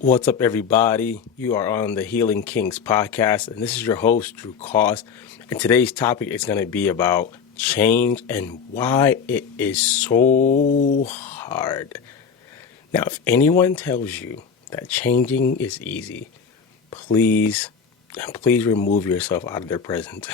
What's up, everybody? You are on the Healing Kings podcast, and this is your host, Drew Koss. And today's topic is going to be about change and why it is so hard. Now, if anyone tells you that changing is easy, please remove yourself out of their presence.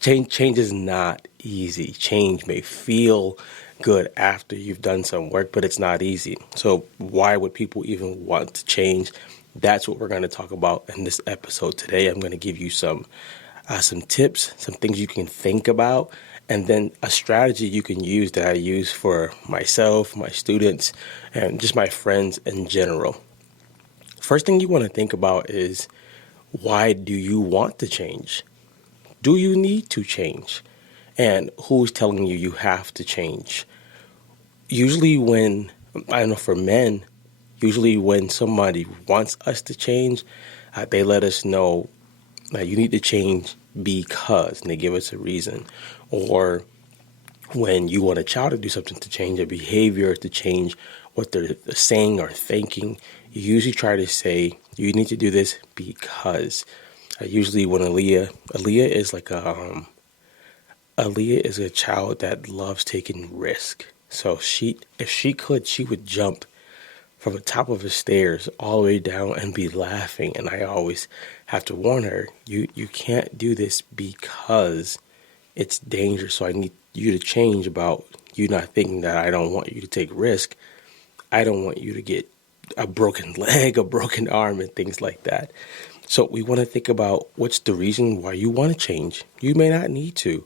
Change is not easy. Change may feel good after you've done some work, but it's not easy. So why would people even want to change? That's what we're going to talk about in this episode today. I'm going to give you some tips, some things you can think about, and then a strategy you can use that I use for myself, my students, and just my friends in general. First thing you want to think about is, why do you want to change? Do you need to change? And who's telling you you have to change? Usually for men, when somebody wants us to change, they let us know that you need to change because, and they give us a reason. Or when you want a child to do something, to change their behavior, to change what they're saying or thinking, you usually try to say, you need to do this because. Usually when Aaliyah is a child that loves taking risk. So if she could, she would jump from the top of the stairs all the way down and be laughing. And I always have to warn her, you can't do this because it's dangerous. So I need you to change about you not thinking that I don't want you to take risk. I don't want you to get a broken leg, a broken arm, and things like that. So we want to think about what's the reason why you want to change. You may not need to.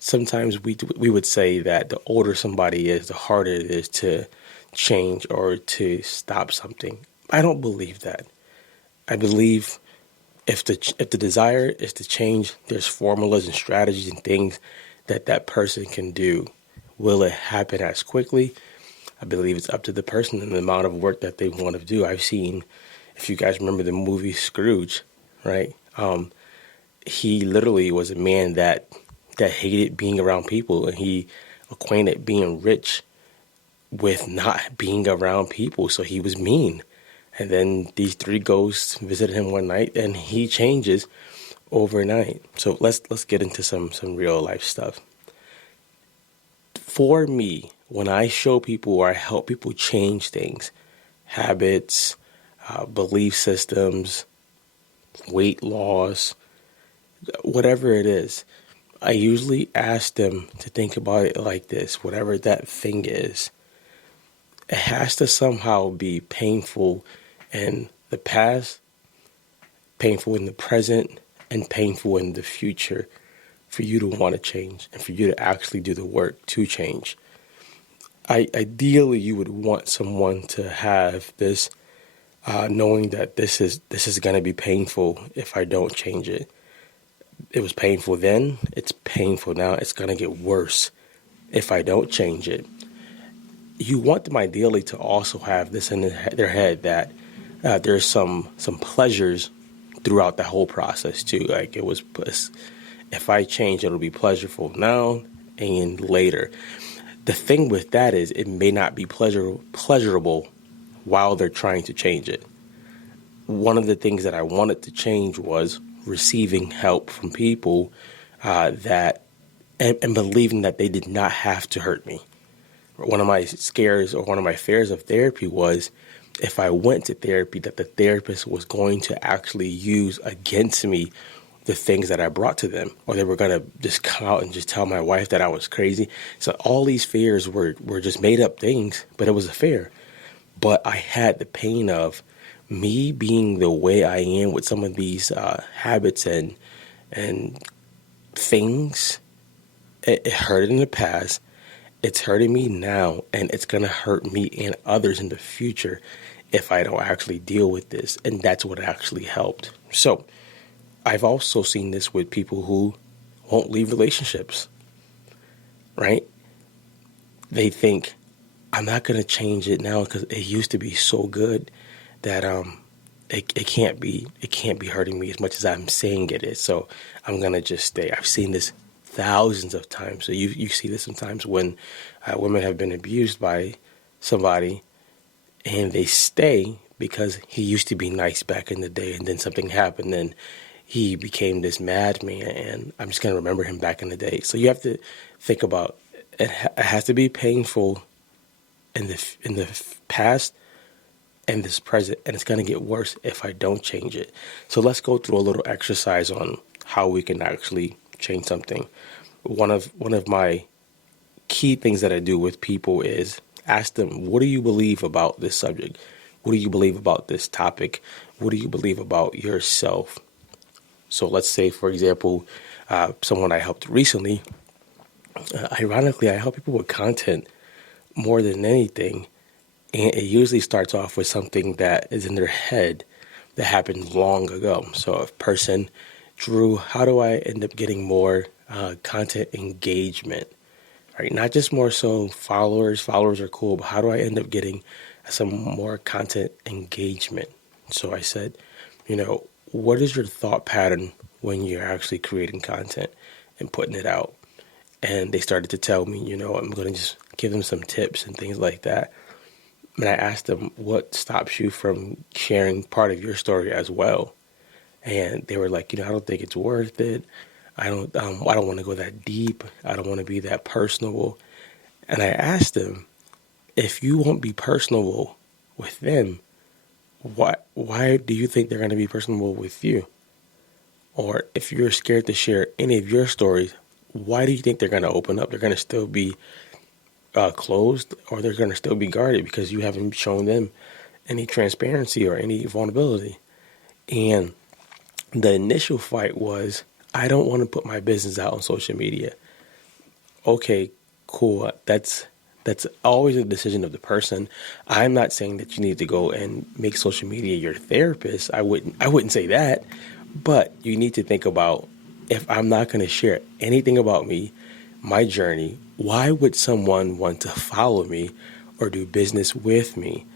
Sometimes we would say that the older somebody is, the harder it is to change or to stop something. I don't believe that. I believe if the desire is to change, there's formulas and strategies and things that person can do. Will it happen as quickly? I believe it's up to the person and the amount of work that they want to do. I've seen, if you guys remember the movie Scrooge, right? He literally was a man that hated being around people, and he acquainted being rich with not being around people. So he was mean. And then these three ghosts visited him one night, and he changes overnight. So let's get into some real life stuff. For me, when I show people or I help people change things, habits, belief systems, weight loss, whatever it is, I usually ask them to think about it like this. Whatever that thing is, it has to somehow be painful in the past, painful in the present, and painful in the future for you to want to change and for you to actually do the work to change. Ideally, you would want someone to have this knowing that this is going to be painful if I don't change it. It was painful then, it's painful now, it's going to get worse if I don't change it. You want them ideally to also have this in their head that there's some pleasures throughout the whole process too. Like if I change, it'll be pleasurable now and later. The thing with that is it may not be pleasurable while they're trying to change it. One of the things that I wanted to change was receiving help from people and believing that they did not have to hurt me. One of my scares or one of my fears of therapy was if I went to therapy, that the therapist was going to actually use against me the things that I brought to them, or they were going to just come out and just tell my wife that I was crazy. So all these fears were just made up things, but it was a fear. But I had the pain of me being the way I am with some of these habits and things. It hurt in the past. It's hurting me now, and it's going to hurt me and others in the future if I don't actually deal with this. And that's what actually helped. So I've also seen this with people who won't leave relationships, right? They think, I'm not going to change it now because it used to be so good that it can't be hurting me as much as I'm saying it is. So I'm going to just stay. I've seen this thousands of times. So you see this sometimes when women have been abused by somebody. and they stay because he used to be nice back in the day, and then something happened and he became this madman, and I'm just going to remember him back in the day. So you have to think about it. It has to be painful in the past and this present, and it's going to get worse if I don't change it. So let's go through a little exercise on how we can actually change something. One of my key things that I do with people is ask them, what do you believe about this subject? What do you believe about this topic? What do you believe about yourself? So let's say, for example, someone I helped recently, ironically, I help people with content more than anything. And it usually starts off with something that is in their head that happened long ago. So a person, Drew, how do I end up getting more content engagement? Right? Not just more so followers. Followers are cool, but how do I end up getting some more content engagement? So I said, what is your thought pattern when you're actually creating content and putting it out? And they started to tell me, I'm going to just give them some tips and things like that. And I asked them, what stops you from sharing part of your story as well? And they were like, I don't think it's worth it. I don't want to go that deep. I don't want to be that personable. And I asked them, if you won't be personable with them, why do you think they're going to be personable with you? Or if you're scared to share any of your stories, why do you think they're going to open up? They're going to still be closed, or they're going to still be guarded because you haven't shown them any transparency or any vulnerability. And the initial fight was, I don't want to put my business out on social media. Okay, cool. That's always a decision of the person. I'm not saying that you need to go and make social media your therapist. I wouldn't say that, but you need to think about, if I'm not going to share anything about me, my journey, why would someone want to follow me or do business with me?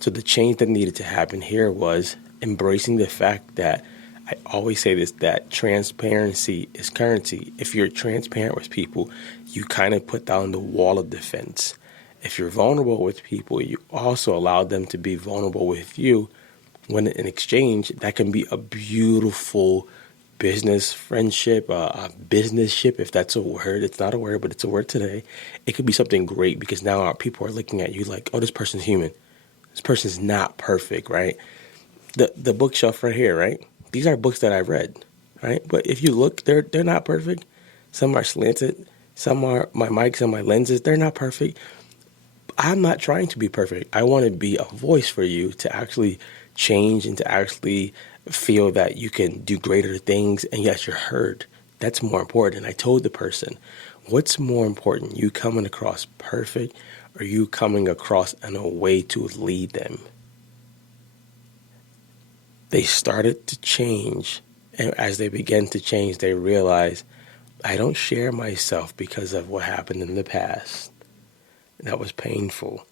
So the change that needed to happen here was embracing the fact that, I always say this, that transparency is currency. If you're transparent with people, you kind of put down the wall of defense. If you're vulnerable with people, you also allow them to be vulnerable with you. When in exchange, that can be a beautiful business friendship, a business ship, if that's a word. It's not a word, but it's a word today. It could be something great because now our people are looking at you like, oh, this person's human. This person's not perfect, right? The bookshelf right here, right? These are books that I read, right? But if you look, they're not perfect. Some are slanted. Some are my mics and my lenses. They're not perfect. I'm not trying to be perfect. I want to be a voice for you to actually change and to actually feel that you can do greater things, and yes, you're heard. That's more important. I told the person, what's more important, you coming across perfect or you coming across in a way to lead them? They started to change, and as they began to change, they realized, I don't share myself because of what happened in the past. That was painful.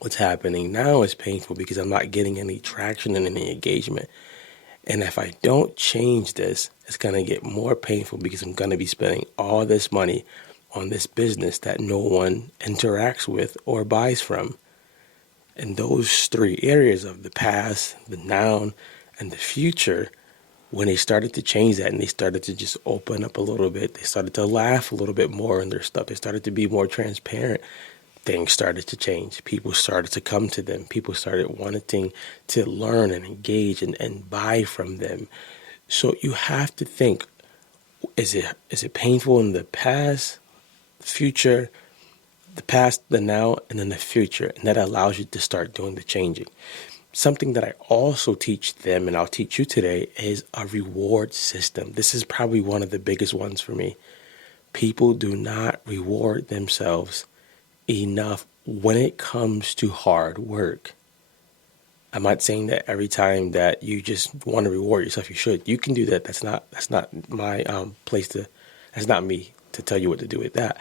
What's happening now is painful because I'm not getting any traction and any engagement. And if I don't change this, it's going to get more painful because I'm going to be spending all this money on this business that no one interacts with or buys from. And those three areas of the past, the now, and the future, when they started to change that and they started to just open up a little bit, they started to laugh a little bit more in their stuff. They started to be more transparent. Things started to change. People started to come to them. People started wanting to learn and engage and buy from them. So you have to think, is it painful in the past, future, the past, the now, and then the future? And that allows you to start doing the changing. Something that I also teach them, and I'll teach you today, is a reward system. This is probably one of the biggest ones for me. People do not reward themselves enough when it comes to hard work. I'm not saying that every time that you just want to reward yourself, you should. You can do that. That's not my place to. That's not me to tell you what to do with that.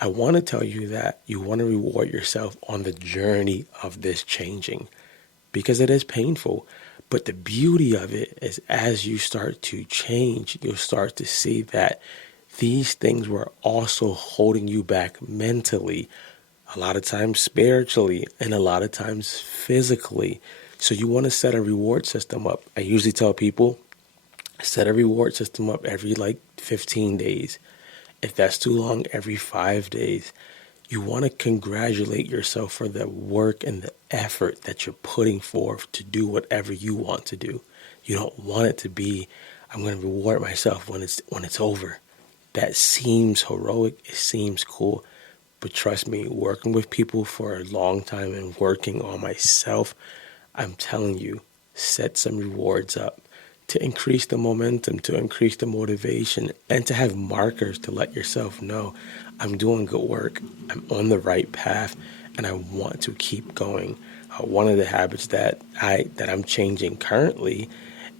I want to tell you that you want to reward yourself on the journey of this changing, because it is painful. But the beauty of it is, as you start to change, you'll start to see that these things were also holding you back mentally a lot of times spiritually, and a lot of times physically. So you want to set a reward system up. I usually tell people, set a reward system up every like 15 days. If that's too long, every 5 days. You want to congratulate yourself for the work and the effort that you're putting forth to do whatever you want to do. You don't want it to be, I'm going to reward myself when it's over. That seems heroic. It seems cool. But trust me, working with people for a long time and working on myself, I'm telling you, set some rewards up to increase the momentum, to increase the motivation, and to have markers to let yourself know I'm doing good work, I'm on the right path, and I want to keep going. One of the habits that I'm changing currently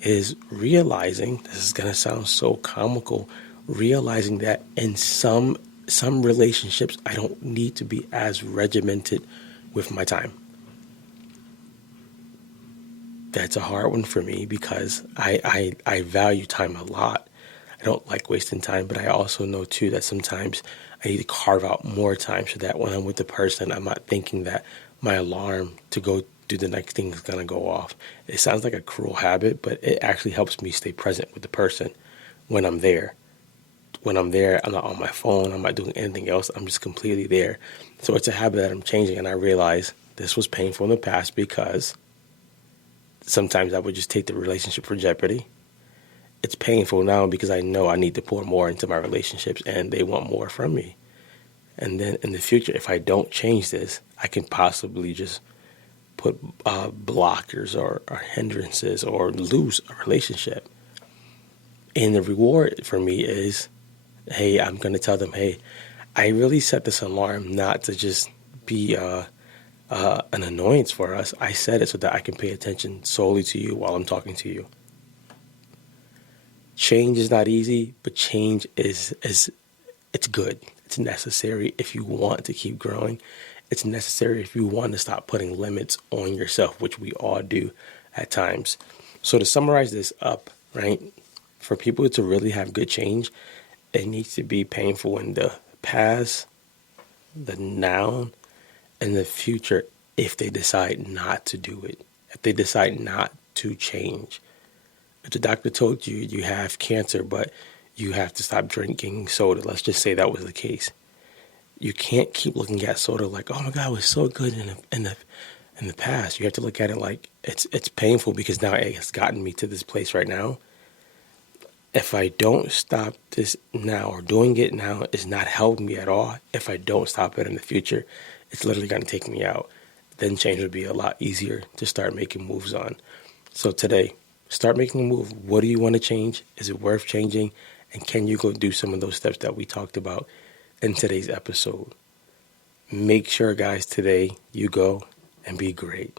is realizing, this is going to sound so comical, realizing that in some relationships I don't need to be as regimented with my time. That's a hard one for me because I value time a lot. I don't like wasting time, but I also know too that sometimes I need to carve out more time so that when I'm with the person, I'm not thinking that my alarm to go do the next thing is going to go off. It sounds like a cruel habit, but it actually helps me stay present with the person when I'm there. When I'm there, I'm not on my phone, I'm not doing anything else, I'm just completely there. So it's a habit that I'm changing, and I realize this was painful in the past because sometimes I would just take the relationship for jeopardy. It's painful now because I know I need to pour more into my relationships and they want more from me. And then in the future, if I don't change this, I can possibly just put blockers or hindrances or lose a relationship. And the reward for me is, hey, I'm going to tell them, hey, I really set this alarm not to just be an annoyance for us. I set it so that I can pay attention solely to you while I'm talking to you. Change is not easy, but change is it's good. It's necessary if you want to keep growing. It's necessary if you want to stop putting limits on yourself, which we all do at times. So to summarize this up, right, for people to really have good change, it needs to be painful in the past, the now, and the future if they decide not to do it, if they decide not to change. If the doctor told you you have cancer, but you have to stop drinking soda, let's just say that was the case. You can't keep looking at soda like, oh my God, it was so good in the past. You have to look at it like it's painful because now it has gotten me to this place right now. If I don't stop this now, or doing it now is not helping me at all, if I don't stop it in the future, it's literally going to take me out. Then change would be a lot easier to start making moves on. So today, start making a move. What do you want to change? Is it worth changing? And can you go do some of those steps that we talked about in today's episode? Make sure, guys, today you go and be great.